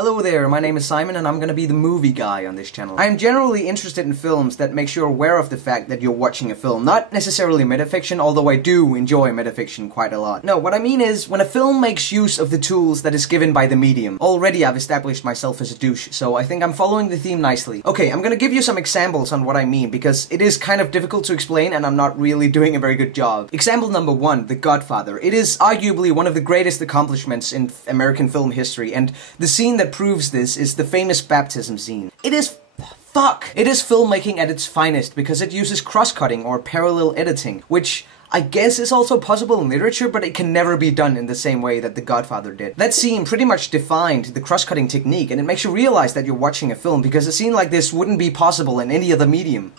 Hello there, my name is Simon and I'm gonna be the movie guy on this channel. I am generally interested in films that make you aware of the fact that you're watching a film, not necessarily metafiction, although I do enjoy metafiction quite a lot. No, what I mean is, when a film makes use of the tools that is given by the medium. Already I've established myself as a douche, so I think I'm following the theme nicely. Okay, I'm gonna give you some examples on what I mean, because it is kind of difficult to explain and I'm not really doing a very good job. Example number 1, The Godfather. It is arguably one of the greatest accomplishments in American film history, and the scene that proves this is the famous baptism scene. It is filmmaking at its finest because it uses cross-cutting or parallel editing, which I guess is also possible in literature, but it can never be done in the same way that The Godfather did. That scene pretty much defined the cross-cutting technique, and it makes you realize that you're watching a film, because a scene like this wouldn't be possible in any other medium.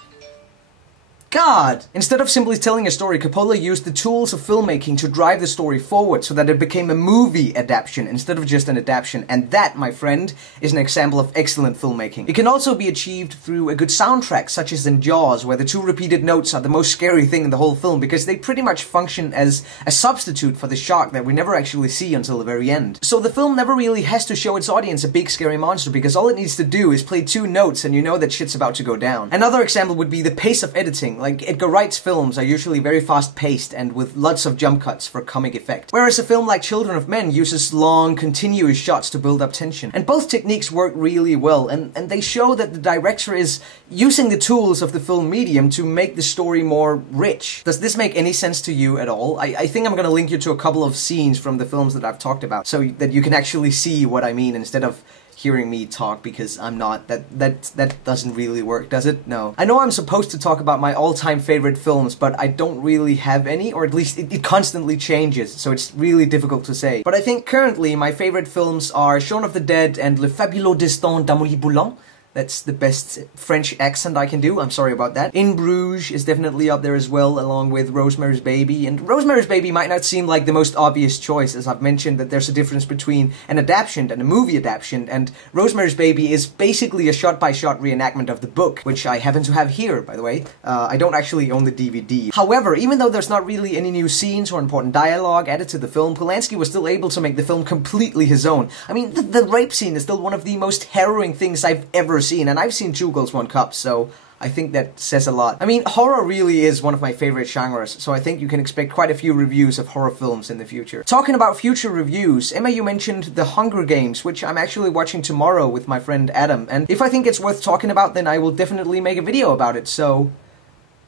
God! Instead of simply telling a story, Coppola used the tools of filmmaking to drive the story forward so that it became a movie adaptation instead of just an adaptation, and that, my friend, is an example of excellent filmmaking. It can also be achieved through a good soundtrack, such as in Jaws, where the 2 repeated notes are the most scary thing in the whole film, because they pretty much function as a substitute for the shark that we never actually see until the very end. So the film never really has to show its audience a big scary monster, because all it needs to do is play 2 notes and you know that shit's about to go down. Another example would be the pace of editing. Like, Edgar Wright's films are usually very fast-paced and with lots of jump cuts for comic effect, whereas a film like Children of Men uses long, continuous shots to build up tension. And both techniques work really well, and they show that the director is using the tools of the film medium to make the story more rich. Does this make any sense to you at all? I think I'm gonna link you to a couple of scenes from the films that I've talked about, so that you can actually see what I mean instead of hearing me talk, because I'm not. That doesn't really work, does it? No. I know I'm supposed to talk about my all-time favorite films, but I don't really have any, or at least it constantly changes, so it's really difficult to say. But I think currently my favorite films are Shaun of the Dead and Le Fabuleux Destin d'Amélie Poulain. That's the best French accent I can do, I'm sorry about that. In Bruges is definitely up there as well, along with Rosemary's Baby. And Rosemary's Baby might not seem like the most obvious choice, as I've mentioned that there's a difference between an adaptation and a movie adaptation, and Rosemary's Baby is basically a shot-by-shot reenactment of the book, which I happen to have here, by the way. I don't actually own the DVD. However, even though there's not really any new scenes or important dialogue added to the film, Polanski was still able to make the film completely his own. I mean, the rape scene is still one of the most harrowing things I've ever seen, and I've seen 2 Girls, 1 Cup, so I think that says a lot. I mean, horror really is one of my favorite genres, so I think you can expect quite a few reviews of horror films in the future. Talking about future reviews, Emma, you mentioned The Hunger Games, which I'm actually watching tomorrow with my friend Adam, and if I think it's worth talking about, then I will definitely make a video about it, so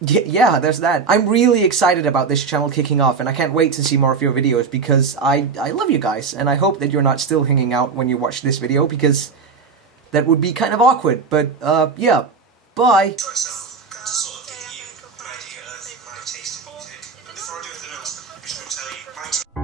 yeah, there's that. I'm really excited about this channel kicking off, and I can't wait to see more of your videos, because I love you guys, and I hope that you're not still hanging out when you watch this video, because that would be kind of awkward, but, yeah. Bye! Before I do anything else, I'm just going to tell you,